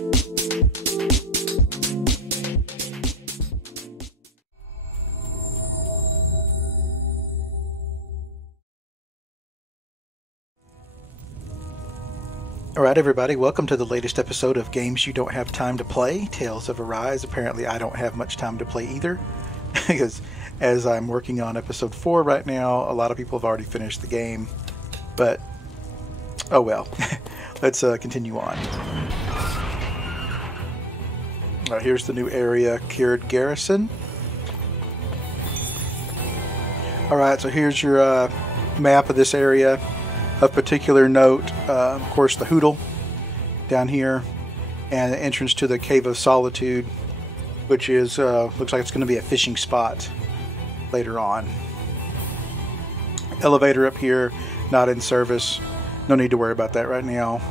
Alright everybody, welcome to the latest episode of Games You Don't Have Time to Play, Tales of Arise. Apparently I don't have much time to play either, because as I'm working on episode 4 right now, a lot of people have already finished the game, but oh well. Let's continue on. Alright, here's the new area, Cured Garrison. Alright, so here's your map of this area. Of particular note, of course, the Hoodle down here, and the entrance to the Cave of Solitude, which is looks like it's going to be a fishing spot later on. Elevator up here, not in service. No need to worry about that right now.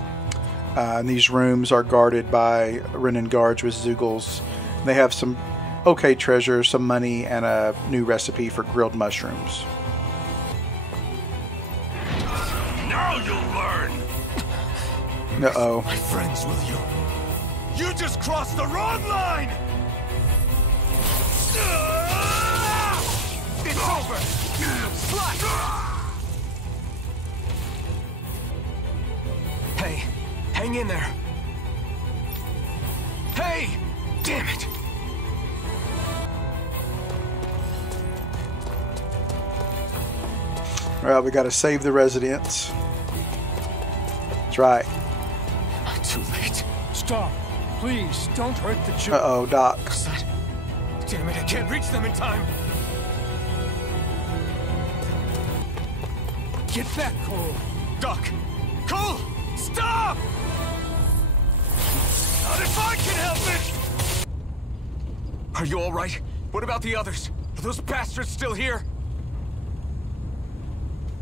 And these rooms are guarded by Renin guards with Zeugles. They have some okay treasure, some money, and a new recipe for grilled mushrooms. Now you'll learn! Uh-oh. My friends, will you? You just crossed the wrong line! It's over! Slut! Hey, hang in there. Hey! Damn it! Well, we got to save the residents. That's right. Too late. Stop. Please, don't hurt the children. Uh-oh, Doc. What's that? Damn it, I can't reach them in time. Get back, Cole. Doc! Cole! Stop! Not if I can help it! Are you alright? What about the others? Are those bastards still here?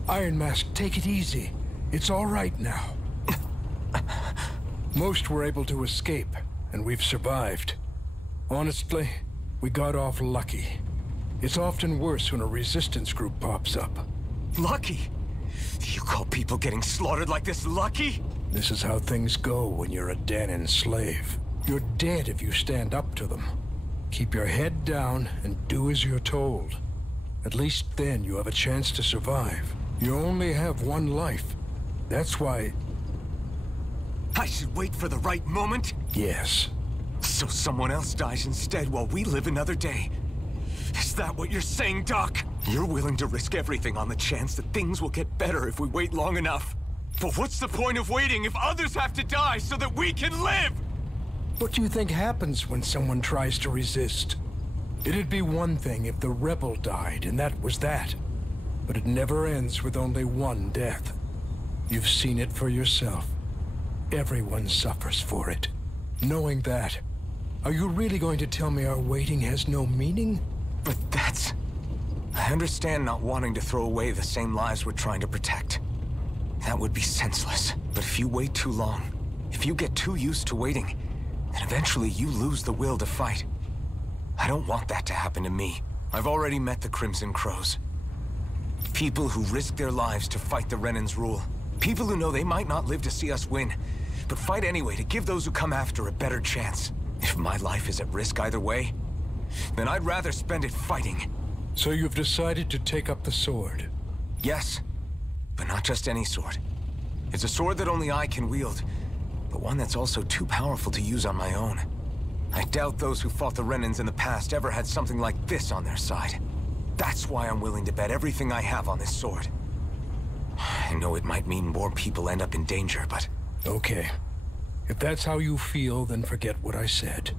Iron Mask, take it easy. It's all right now. Most were able to escape, and we've survived. Honestly, we got off lucky. It's often worse when a resistance group pops up. Lucky? You call people getting slaughtered like this lucky? This is how things go when you're a Danin slave. You're dead if you stand up to them. Keep your head down and do as you're told. At least then you have a chance to survive. You only have one life. That's why... I should wait for the right moment? Yes. So someone else dies instead while we live another day. Is that what you're saying, Doc? You're willing to risk everything on the chance that things will get better if we wait long enough. But what's the point of waiting if others have to die so that we can live? What do you think happens when someone tries to resist? It'd be one thing if the rebel died, and that was that. But it never ends with only one death. You've seen it for yourself. Everyone suffers for it. Knowing that, are you really going to tell me our waiting has no meaning? But that's... I understand not wanting to throw away the same lives we're trying to protect. That would be senseless. But if you wait too long, if you get too used to waiting, then eventually you lose the will to fight. I don't want that to happen to me. I've already met the Crimson Crows. People who risk their lives to fight the Renin's rule. People who know they might not live to see us win, but fight anyway to give those who come after a better chance. If my life is at risk either way, then I'd rather spend it fighting. So you've decided to take up the sword? Yes, but not just any sword. It's a sword that only I can wield, but one that's also too powerful to use on my own. I doubt those who fought the Renins in the past ever had something like this on their side. That's why I'm willing to bet everything I have on this sword. I know it might mean more people end up in danger, but... Okay. If that's how you feel, then forget what I said.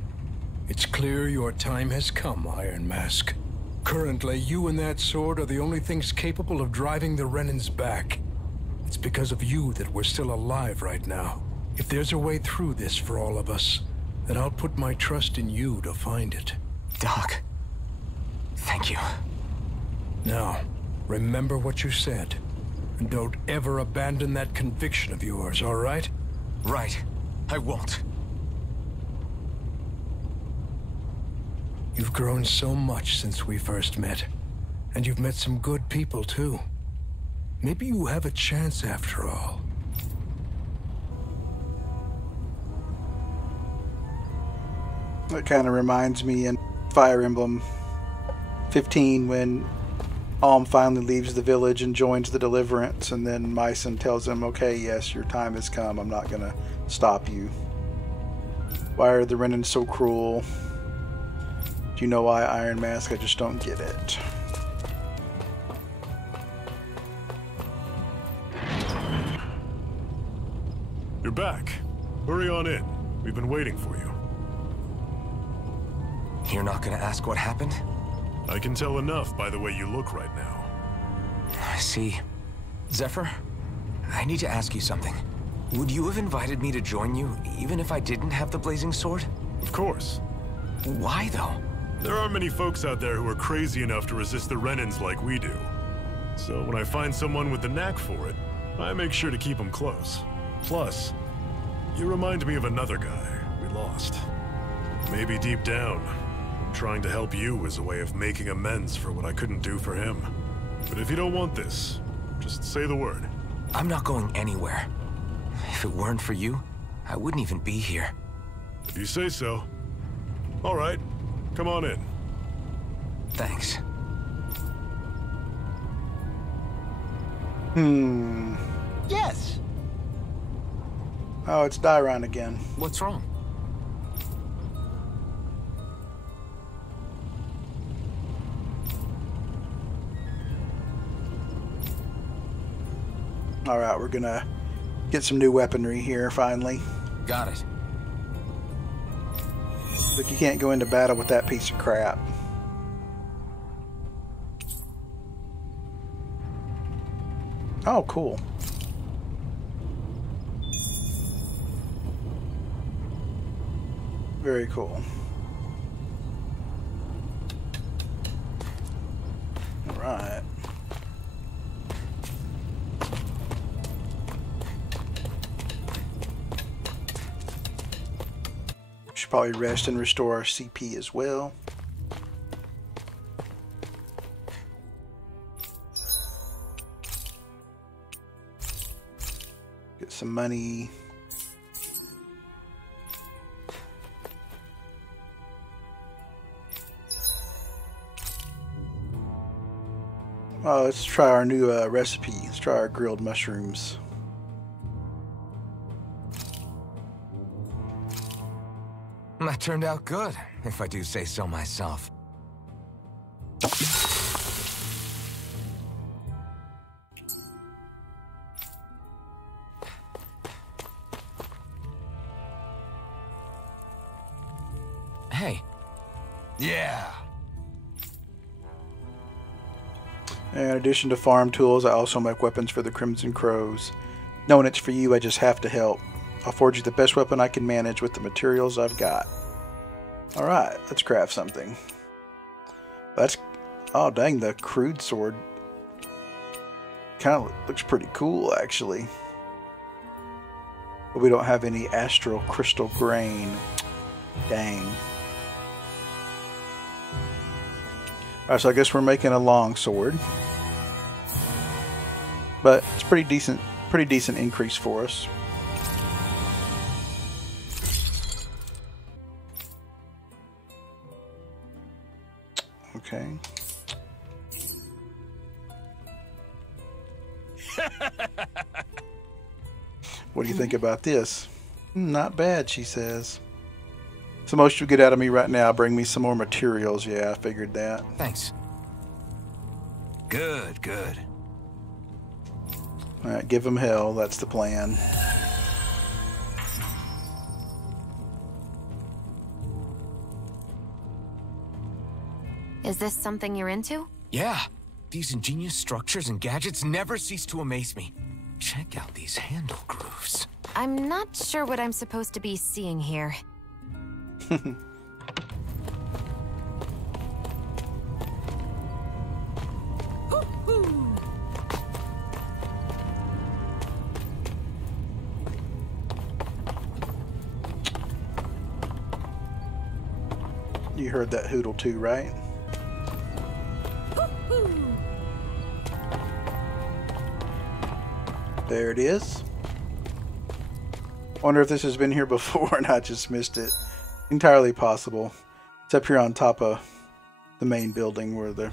It's clear your time has come, Iron Mask. Currently, you and that sword are the only things capable of driving the Renins back. It's because of you that we're still alive right now. If there's a way through this for all of us, then I'll put my trust in you to find it. Doc, thank you. Now, remember what you said. And don't ever abandon that conviction of yours, all right? Right. I won't. You've grown so much since we first met. And you've met some good people, too. Maybe you have a chance after all. That kind of reminds me in Fire Emblem 15 when Alm finally leaves the village and joins the Deliverance, and then Mycen tells him, okay, yes, your time has come. I'm not going to stop you. Why are the Renans so cruel? Do you know why, Iron Mask? I just don't get it. You're back. Hurry on in. We've been waiting for you. You're not gonna ask what happened? I can tell enough by the way you look right now. I see. Zephyr, I need to ask you something. Would you have invited me to join you, even if I didn't have the blazing sword? Of course. Why, though? There aren't many folks out there who are crazy enough to resist the Renans like we do. So when I find someone with the knack for it, I make sure to keep them close. Plus, you remind me of another guy we lost. Maybe deep down, trying to help you is a way of making amends for what I couldn't do for him. But if you don't want this, just say the word. I'm not going anywhere. If it weren't for you, I wouldn't even be here. If you say so. All right, come on in. Thanks. Yes. Oh, it's Dairon again. What's wrong? Alright, we're gonna get some new weaponry here, finally. Got it. Look, you can't go into battle with that piece of crap. Oh, cool. Very cool. Alright. Should probably rest and restore our CP as well. Get some money. Oh, let's try our new recipe. Let's try our grilled mushrooms. That turned out good, if I do say so myself. Hey. Yeah. In addition to farm tools, I also make weapons for the Crimson Crows. Knowing it's for you, I just have to help. I'll forge you the best weapon I can manage with the materials I've got. Alright, let's craft something. That's... oh dang, the crude sword kind of looks pretty cool, actually. But we don't have any astral crystal grain. Dang. Alright, so I guess we're making a long sword. But it's pretty decent increase for us. Okay. What do you think about this? Not bad, she says. It's the most you get out of me right now. Bring me some more materials. Yeah, I figured that. Thanks. Good, good. Alright, give them hell. That's the plan. Is this something you're into? Yeah. These ingenious structures and gadgets never cease to amaze me. Check out these handle grooves. I'm not sure what I'm supposed to be seeing here. You heard that hootle too, right? There it is. Wonder if this has been here before and I just missed it. Entirely possible. It's up here on top of the main building where the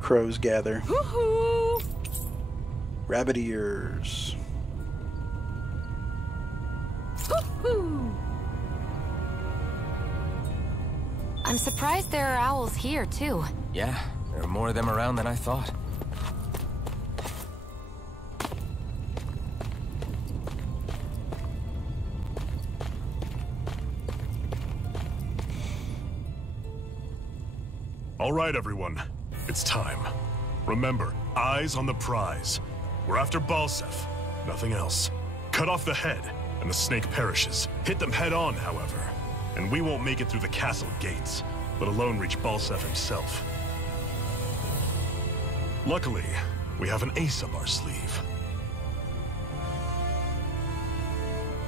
crows gather. Woohoo! Rabbit ears. Woohoo! I'm surprised there are owls here, too. Yeah, there are more of them around than I thought. All right, everyone. It's time. Remember, eyes on the prize. We're after Balsef, nothing else. Cut off the head, and the snake perishes. Hit them head on, however, and we won't make it through the castle gates, let alone reach Balsef himself. Luckily, we have an ace up our sleeve.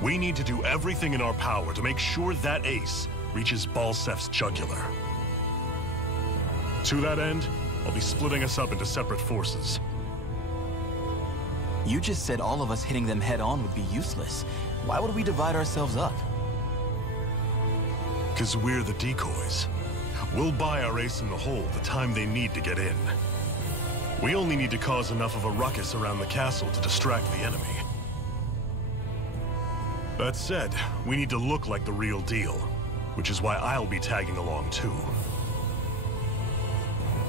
We need to do everything in our power to make sure that ace reaches Balsef's jugular. To that end, I'll be splitting us up into separate forces. You just said all of us hitting them head-on would be useless. Why would we divide ourselves up? 'Cause we're the decoys. We'll buy our ace in the hole the time they need to get in. We only need to cause enough of a ruckus around the castle to distract the enemy. That said, we need to look like the real deal, which is why I'll be tagging along too.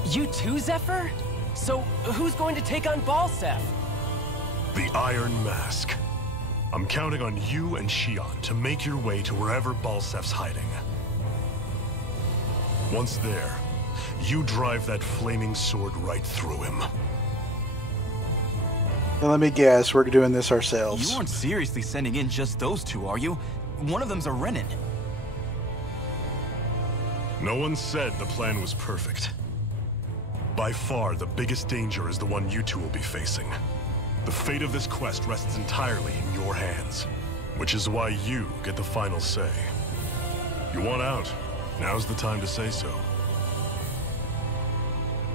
You too, Zephyr? So, who's going to take on Balsef? The Iron Mask. I'm counting on you and Shion to make your way to wherever Balsef's hiding. Once there, you drive that flaming sword right through him. Now let me guess, we're doing this ourselves. You aren't seriously sending in just those two, are you? One of them's a Renin. No one said the plan was perfect. By far, the biggest danger is the one you two will be facing. The fate of this quest rests entirely in your hands, which is why you get the final say. You want out, now's the time to say so.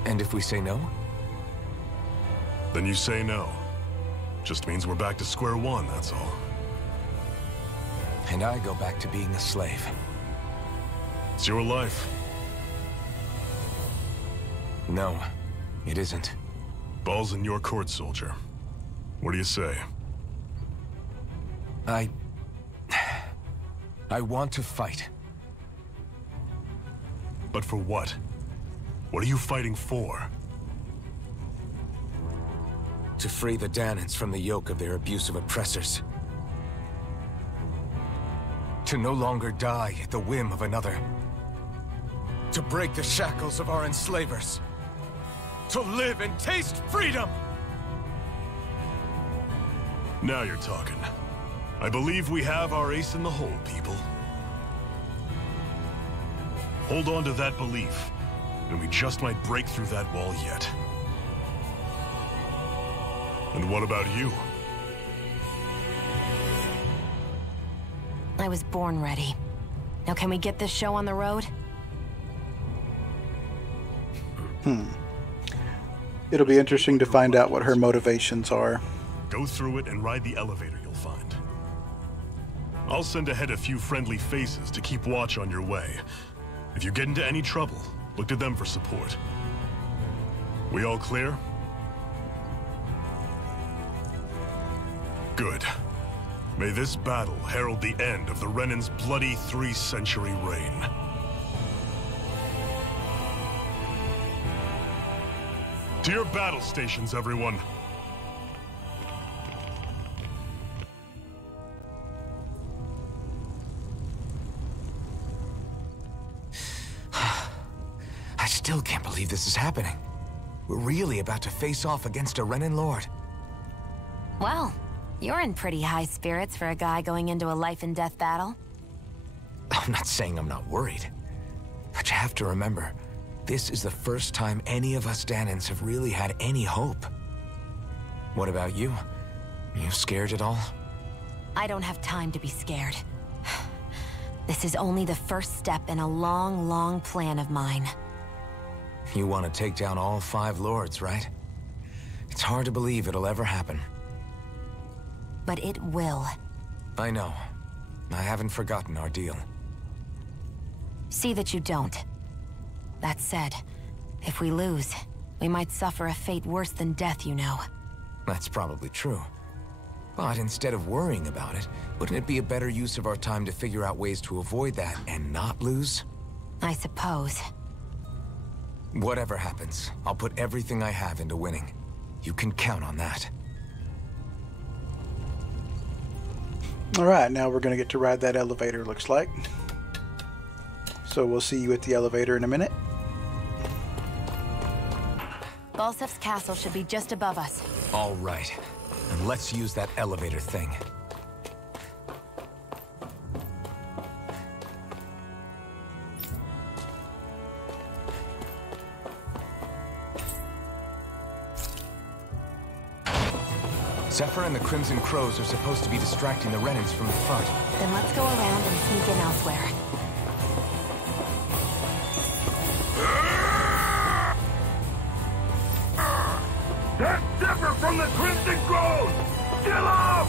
And if we say no? Then you say no. Just means we're back to square one, that's all. And I go back to being a slave. It's your life. No, it isn't. Ball's in your court, soldier. What do you say? I want to fight. But for what? What are you fighting for? To free the Danans from the yoke of their abusive oppressors. To no longer die at the whim of another. To break the shackles of our enslavers. To live and taste freedom! Now you're talking. I believe we have our ace in the hole, people. Hold on to that belief, and we just might break through that wall yet. And what about you? I was born ready. Now can we get this show on the road? It'll be interesting to find out what her motivations are. Go through it and ride the elevator you'll find. I'll send ahead a few friendly faces to keep watch on your way. If you get into any trouble, look to them for support. We all clear? Good. May this battle herald the end of the Renan's bloody 3-century reign. To your battle stations, everyone. I still can't believe this is happening. We're really about to face off against a Renin Lord. Well, you're in pretty high spirits for a guy going into a life and death battle. I'm not saying I'm not worried. But you have to remember, this is the first time any of us Danans have really had any hope. What about you? You scared at all? I don't have time to be scared. This is only the first step in a long, long plan of mine. You want to take down all 5 lords, right? It's hard to believe it'll ever happen. But it will. I know. I haven't forgotten our deal. See that you don't. That said, if we lose, we might suffer a fate worse than death, you know. That's probably true. But instead of worrying about it, wouldn't it be a better use of our time to figure out ways to avoid that and not lose? I suppose. Whatever happens, I'll put everything I have into winning. You can count on that. Alright, now we're going to get to ride that elevator, looks like. So we'll see you at the elevator in a minute. Balsef's castle should be just above us. All right. And let's use that elevator thing. Zephyr and the Crimson Crows are supposed to be distracting the Renans from the front. Then let's go around and sneak in elsewhere. That's Zephyr from the Crimson Crows! Kill him!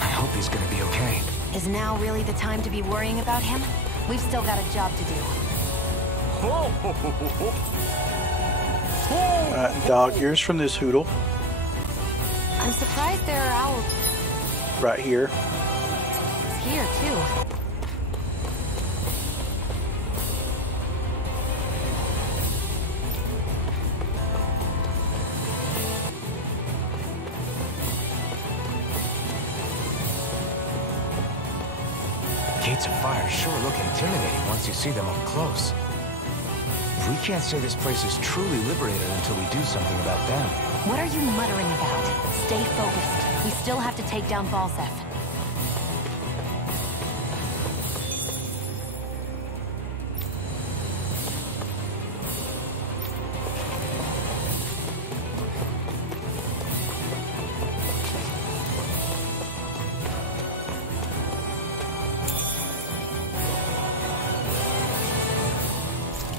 I hope he's gonna be okay. Is now really the time to be worrying about him? We've still got a job to do. Dog ears from this Hoodle. I'm surprised there are owls Right here. here, too. Gates of fire sure look intimidating once you see them up close. We can't say this place is truly liberated until we do something about them. What are you muttering about? Stay focused. We still have to take down Balsef.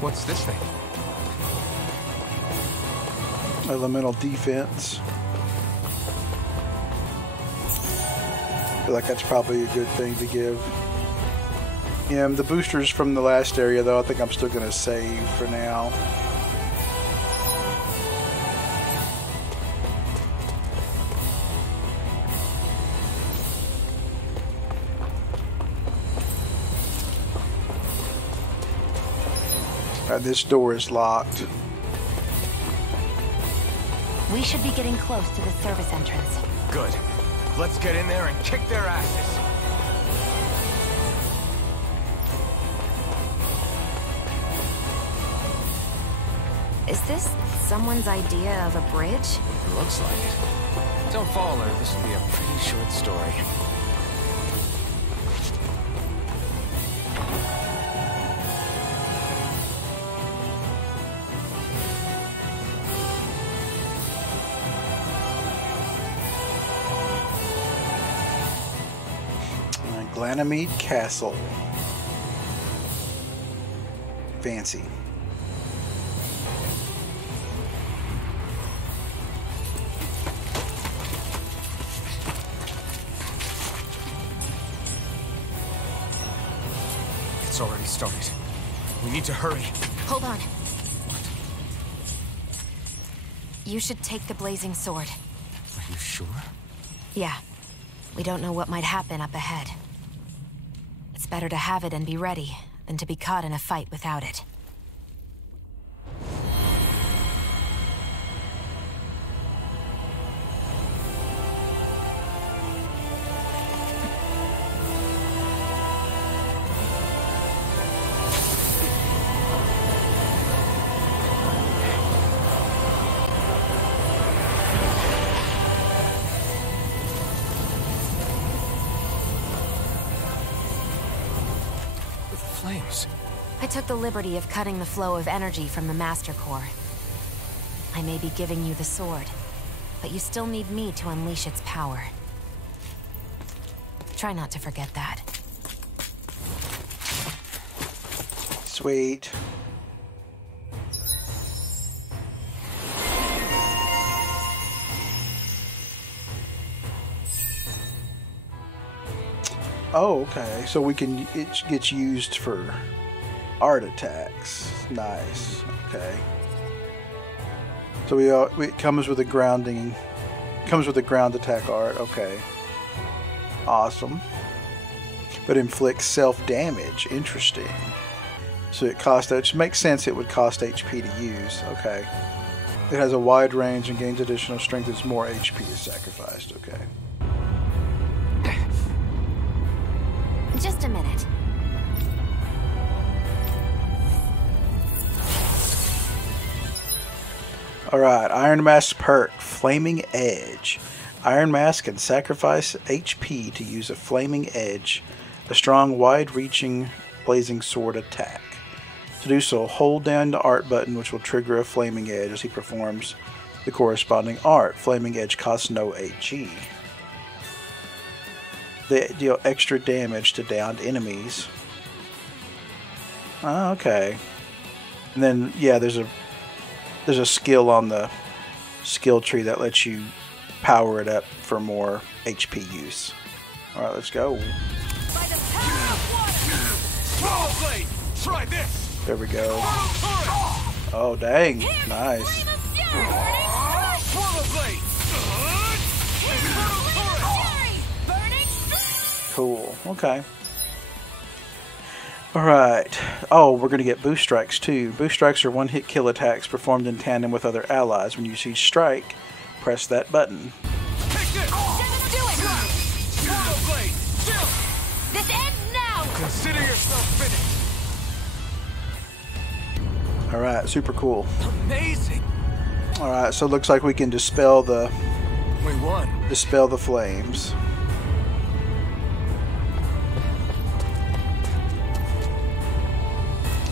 What's this thing? Elemental defense. I feel like that's probably a good thing to give. Yeah, the boosters from the last area, though, I think I'm still going to save for now. This door is locked. We should be getting close to the service entrance. Good. Let's get in there and kick their asses. Is this someone's idea of a bridge? Looks like it. Don't fall or this will be a pretty short story. Glanymede Castle. Fancy. It's already started. We need to hurry. Hold on. You should take the blazing sword. Are you sure? Yeah. We don't know what might happen up ahead. It's better to have it and be ready than to be caught in a fight without it. Flames. I took the liberty of cutting the flow of energy from the Master Core. I may be giving you the sword, but you still need me to unleash its power. Try not to forget that. Sweet. Oh, okay. So we can, it gets used for art attacks. Nice. Okay. So it comes with a grounding. Comes with a ground attack art. Okay. Awesome. But inflicts self-damage. Interesting. So it costs, which makes sense it would cost HP to use. Okay. It has a wide range and gains additional strength as more HP is sacrificed. Okay. Just a minute. Alright, Iron Mask perk, Flaming Edge. Iron Mask can sacrifice HP to use a Flaming Edge, a strong, wide-reaching, blazing sword attack. To do so, hold down the art button, which will trigger a Flaming Edge as he performs the corresponding art. Flaming Edge costs no AG. They deal extra damage to downed enemies. Oh, okay. And then, yeah, there's a skill on the skill tree that lets you power it up for more HP use. Alright, let's go. By the power of water! Blade! Try this! There we go. Oh, dang. Nice. Cool. Okay. Alright. Oh, we're going to get boost strikes too. Boost strikes are one-hit kill attacks performed in tandem with other allies. When you see strike, press that button. This ends now! Consider yourself finished. Alright, super cool. Amazing! Alright, so it looks like we can dispel the flames.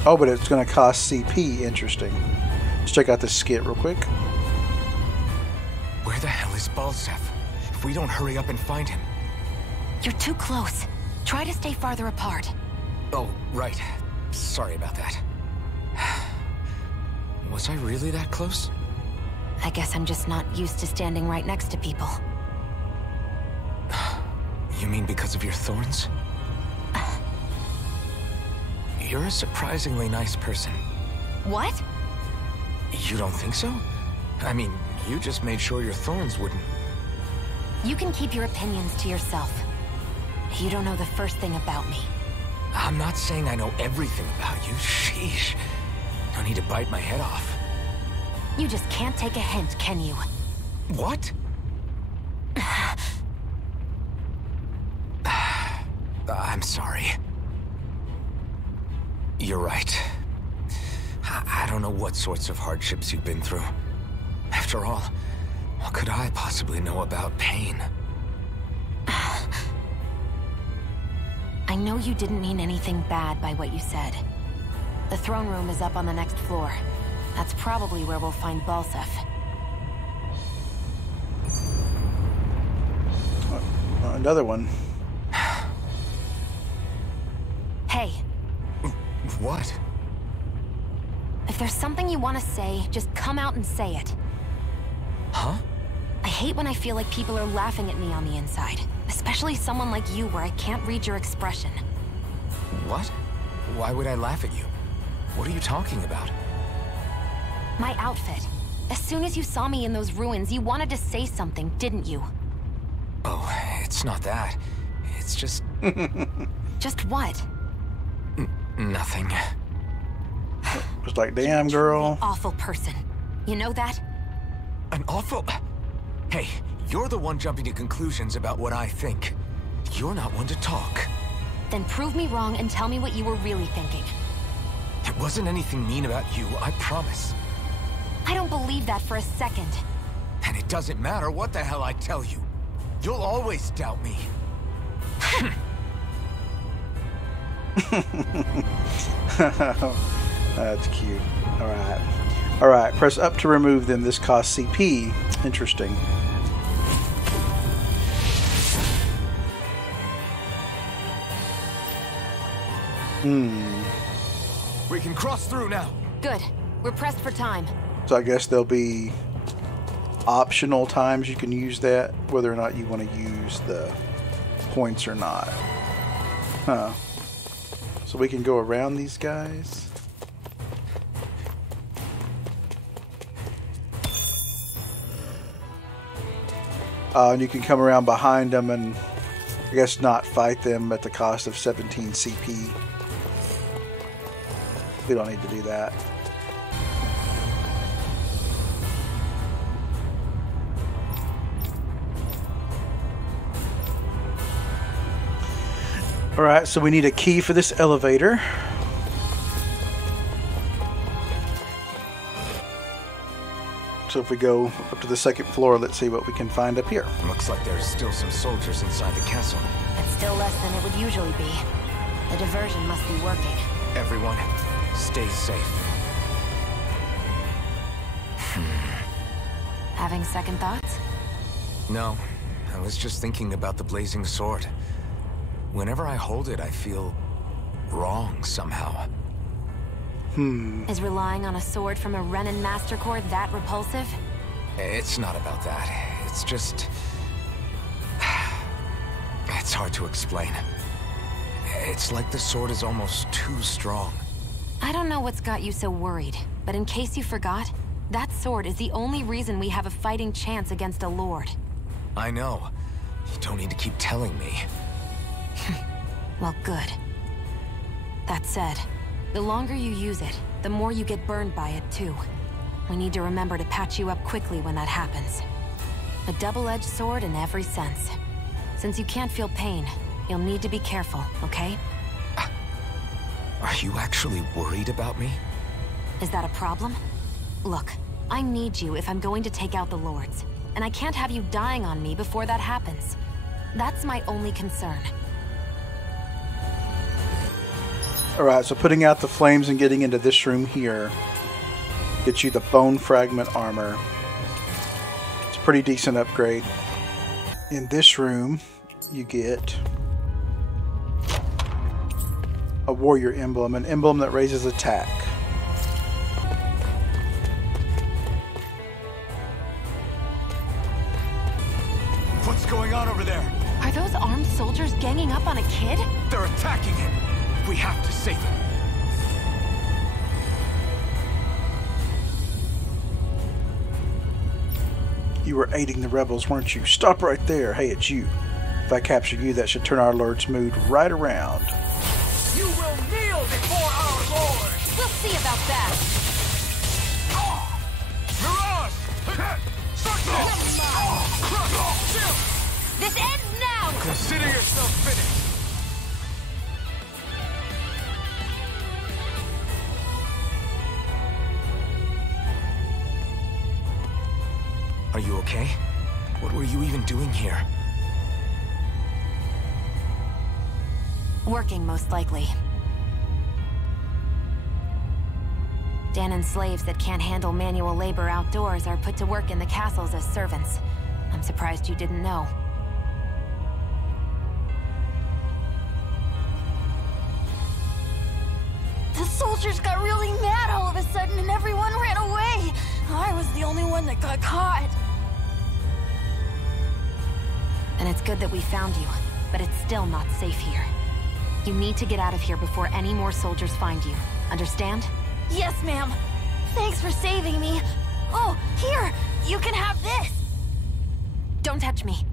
Oh, but it's going to cost CP. Interesting. Let's check out this skit real quick. Where the hell is Balsef? If we don't hurry up and find him. You're too close. Try to stay farther apart. Oh, right. Sorry about that. Was I really that close? I guess I'm just not used to standing right next to people. You mean because of your thorns? You're a surprisingly nice person. What? You don't think so? I mean, you just made sure your thorns wouldn't... You can keep your opinions to yourself. You don't know the first thing about me. I'm not saying I know everything about you. Sheesh. No need to bite my head off. You just can't take a hint, can you? What? I'm sorry. You're right. I don't know what sorts of hardships you've been through. After all, what could I possibly know about pain? I know you didn't mean anything bad by what you said. The throne room is up on the next floor. That's probably where we'll find Balsef. Another one. Hey. What? If there's something you want to say, just come out and say it. Huh? I hate when I feel like people are laughing at me on the inside. Especially someone like you where I can't read your expression. What? Why would I laugh at you? What are you talking about? My outfit. As soon as you saw me in those ruins, you wanted to say something, didn't you? Oh, it's not that. It's just... Just what? Nothing. Just like, damn, girl. An awful person. You know that? An awful... Hey, you're the one jumping to conclusions about what I think. You're not one to talk. Then prove me wrong and tell me what you were really thinking. It wasn't anything mean about you, I promise. I don't believe that for a second. And it doesn't matter what the hell I tell you. You'll always doubt me. That's cute. Alright. Alright, press up to remove them. This costs CP. Interesting. We can cross through now. Good. We're pressed for time. So I guess there'll be optional times you can use that, whether or not you want to use the points or not. Huh. So we can go around these guys. And you can come around behind them and I guess not fight them at the cost of 17 CP. We don't need to do that. Alright, so we need a key for this elevator. So if we go up to the second floor, let's see what we can find up here. Looks like there's still some soldiers inside the castle. It's still less than it would usually be. The diversion must be working. Everyone, stay safe. Having second thoughts? No, I was just thinking about the blazing sword. Whenever I hold it, I feel wrong somehow. Is relying on a sword from a Renin Master Core that repulsive? It's not about that. It's just... It's hard to explain. It's like the sword is almost too strong. I don't know what's got you so worried, but in case you forgot, that sword is the only reason we have a fighting chance against a lord. I know. You don't need to keep telling me. Well, good. That said, the longer you use it, the more you get burned by it, too. We need to remember to patch you up quickly when that happens. A double-edged sword in every sense. Since you can't feel pain, you'll need to be careful, okay? Are you actually worried about me? Is that a problem? Look, I need you if I'm going to take out the lords, and I can't have you dying on me before that happens. That's my only concern. Alright, so putting out the flames and getting into this room here gets you the bone fragment armor. It's a pretty decent upgrade. In this room, you get a warrior emblem, an emblem that raises attack. What's going on over there? Are those armed soldiers ganging up on a kid? They're attacking him. We have to save him. You were aiding the rebels, weren't you? Stop right there. Hey, it's you. If I capture you, that should turn our Lord's mood right around. You will kneel before our Lord! We'll see about that. This ends now! Consider yourself finished. Are you okay? What were you even doing here? Working, most likely. Danon slaves that can't handle manual labor outdoors are put to work in the castles as servants. I'm surprised you didn't know. The soldiers got really mad all of a sudden and everyone ran away. I was the only one that got caught. And it's good that we found you, but it's still not safe here. You need to get out of here before any more soldiers find you. Understand? Yes, ma'am. Thanks for saving me. Oh, here! You can have this! Don't touch me.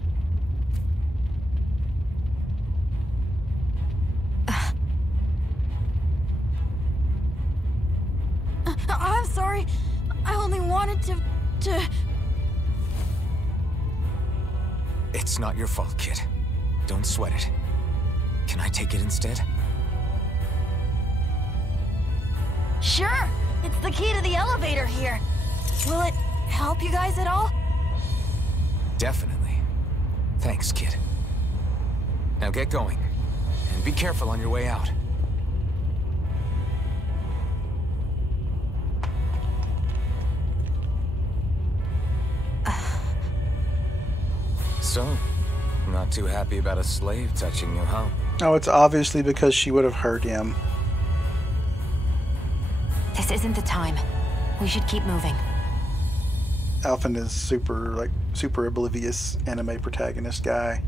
I'm sorry. I only wanted to... It's not your fault, kid. Don't sweat it. Can I take it instead? Sure! It's the key to the elevator here. Will it help you guys at all? Definitely. Thanks, kid. Now get going. And be careful on your way out. So, not too happy about a slave touching you, huh? Oh, it's obviously because she would have hurt him. This isn't the time. We should keep moving. Alphen is super oblivious anime protagonist guy.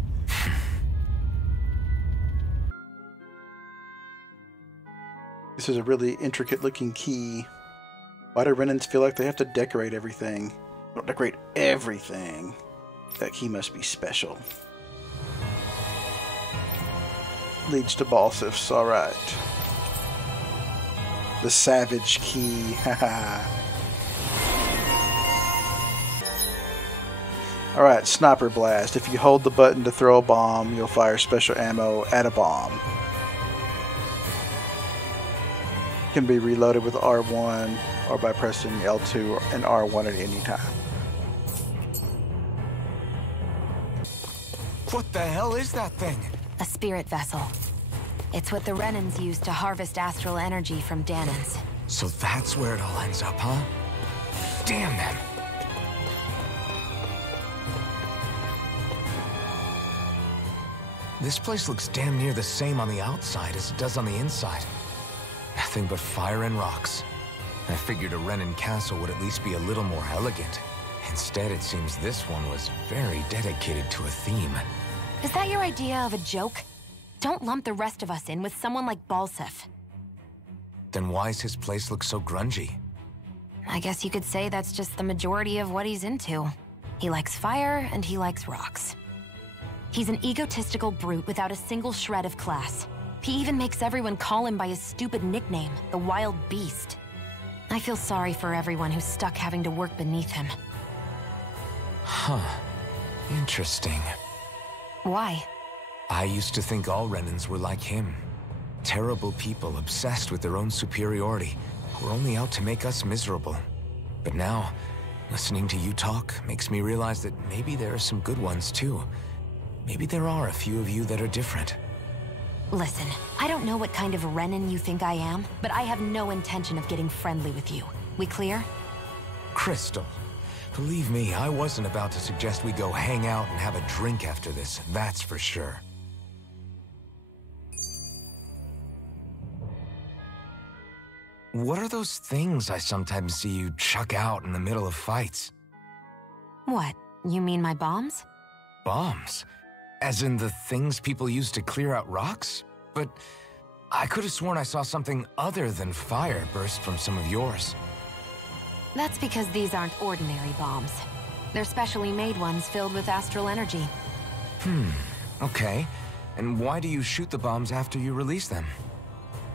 This is a really intricate looking key. Why do Renans feel like they have to decorate everything? Don't decorate everything. That key must be special. Leads to Balsif's, alright. The Savage Key, haha. Alright, Sniper Blast. If you hold the button to throw a bomb, you'll fire special ammo at a bomb. Can be reloaded with R1 or by pressing L2 and R1 at any time. What the hell is that thing? A spirit vessel. It's what the Renans use to harvest astral energy from Danans. So that's where it all ends up, huh? Damn them! This place looks damn near the same on the outside as it does on the inside. Nothing but fire and rocks. I figured a Renan castle would at least be a little more elegant. Instead, it seems this one was very dedicated to a theme. Is that your idea of a joke? Don't lump the rest of us in with someone like Balsif. Then why's his place look so grungy? I guess you could say that's just the majority of what he's into. He likes fire and he likes rocks. He's an egotistical brute without a single shred of class. He even makes everyone call him by his stupid nickname, the Wild Beast. I feel sorry for everyone who's stuck having to work beneath him. Huh. Interesting. Why? I used to think all Renans were like him. Terrible people obsessed with their own superiority, who are only out to make us miserable. But now, listening to you talk makes me realize that maybe there are some good ones too. Maybe there are a few of you that are different. Listen, I don't know what kind of Renan you think I am, but I have no intention of getting friendly with you. We clear? Crystal, believe me, I wasn't about to suggest we go hang out and have a drink after this, that's for sure. What are those things I sometimes see you chuck out in the middle of fights? What? You mean my bombs? Bombs? As in the things people use to clear out rocks? But I could have sworn I saw something other than fire burst from some of yours. That's because these aren't ordinary bombs. They're specially made ones filled with astral energy. Okay. And why do you shoot the bombs after you release them?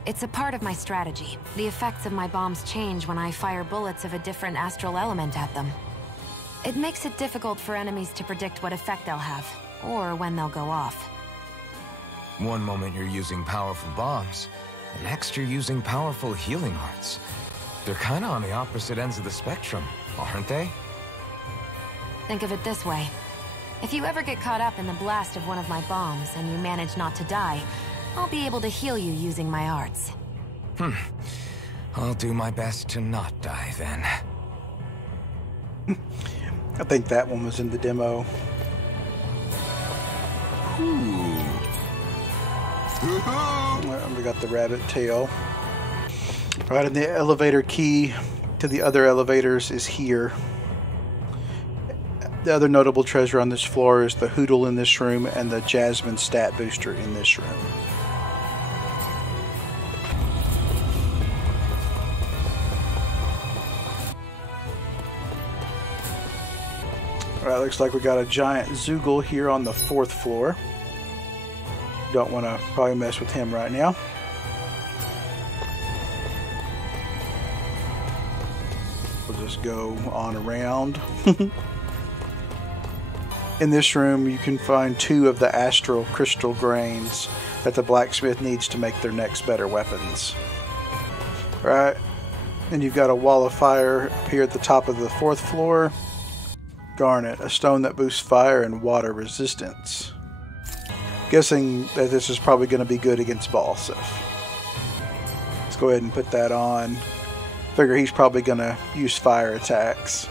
It's a part of my strategy. The effects of my bombs change when I fire bullets of a different astral element at them. It makes it difficult for enemies to predict what effect they'll have, or when they'll go off. One moment you're using powerful bombs, the next you're using powerful healing arts. They're kinda on the opposite ends of the spectrum, aren't they? Think of it this way. If you ever get caught up in the blast of one of my bombs and you manage not to die, I'll be able to heal you using my arts. I'll do my best to not die then. I think that one was in the demo. We got the rabbit tail. Right, and the elevator key to the other elevators is here. The other notable treasure on this floor is the Hoodle in this room and the Jasmine stat booster in this room. Alright, looks like we got a giant Mosgul here on the 4th floor. Don't want to probably mess with him right now. We'll just go on around. In this room you can find 2 of the astral crystal grains that the blacksmith needs to make their next better weapons. Alright, and you've got a wall of fire up here at the top of the 4th floor. Garnet, a stone that boosts fire and water resistance. Guessing that this is probably going to be good against Balsif. Let's go ahead and put that on. Figure he's probably going to use fire attacks.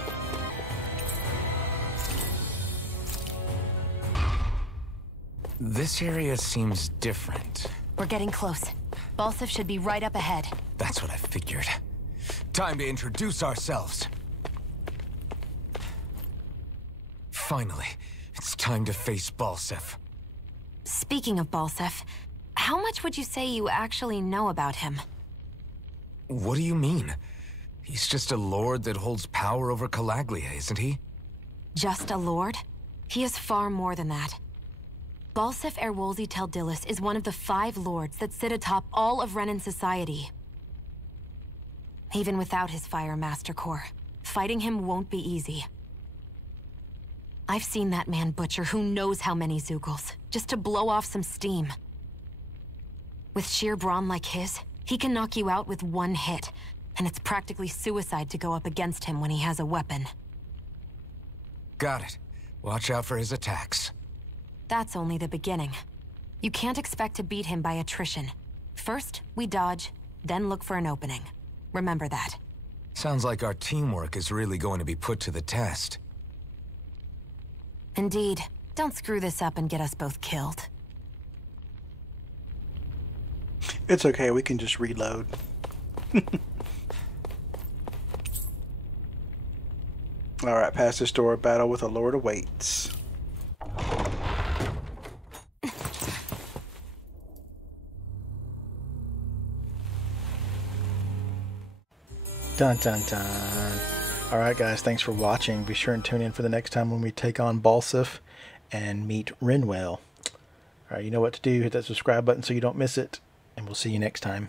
This area seems different. We're getting close. Balsif should be right up ahead. That's what I figured. Time to introduce ourselves. Finally, it's time to face Balsif. Speaking of Balsif, how much would you say you actually know about him? What do you mean? He's just a lord that holds power over Calaglia, isn't he? Just a lord? He is far more than that. Balsef Erwolzi Teldilis is one of the 5 lords that sit atop all of Renan society. Even without his Fire Master Core, fighting him won't be easy. I've seen that man butcher who knows how many Zugals, just to blow off some steam. With sheer brawn like his, he can knock you out with 1 hit, and it's practically suicide to go up against him when he has a weapon. Got it. Watch out for his attacks. That's only the beginning. You can't expect to beat him by attrition. First, we dodge, then look for an opening. Remember that. Sounds like our teamwork is really going to be put to the test. Indeed. Don't screw this up and get us both killed. It's okay, we can just reload. Alright, past this door, battle with a lord awaits. Dun dun dun. Alright guys, thanks for watching. Be sure and tune in for the next time when we take on Balsef and meet Rinwell. Alright, you know what to do. Hit that subscribe button so you don't miss it. And we'll see you next time.